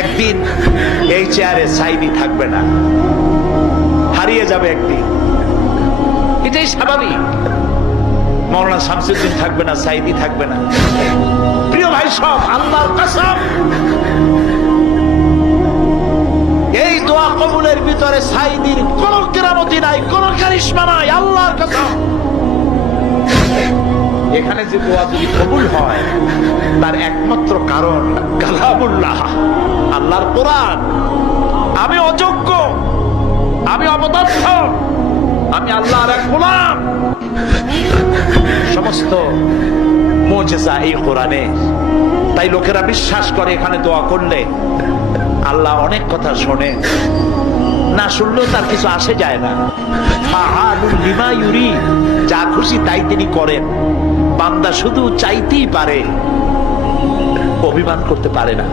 একদিন এই চেয়ারে সাইদি থাকবে না, হারিয়ে যাবে একদিন, এটাই স্বাভাবিক। মাওলানা শামসুদ্দিন থাকবে না, সাইদি থাকবে না। প্রিয় ভাই সব, আল্লাহর কসম, এই দোয়া কবুলের ভিতরে সাইদির কোন কেরামতি নাই, কোন কারিশমা নাই, আল্লাহর কসম। এখানে যে দোয়া যদি কবুল হয় তার একমাত্র কারণ কালামুল্লাহ, আল্লাহর কোরআন। আমি অযোগ্য, আমি অপদার্থ, আমি আল্লাহর এক গোলাম। সমস্ত মুজিজা এই কোরআনে। তাই লোকেরা বিশ্বাস করে এখানে দোয়া করলে আল্লাহ অনেক কথা শোনে, না শুনলেও তার কিছু আসে যায় না। ফাআলুল লিমা ইউরিদ, যা খুশি তাই তিনি করেন। বান্দা শুধু চাইতেই পারে, অভিমান করতে পারে না।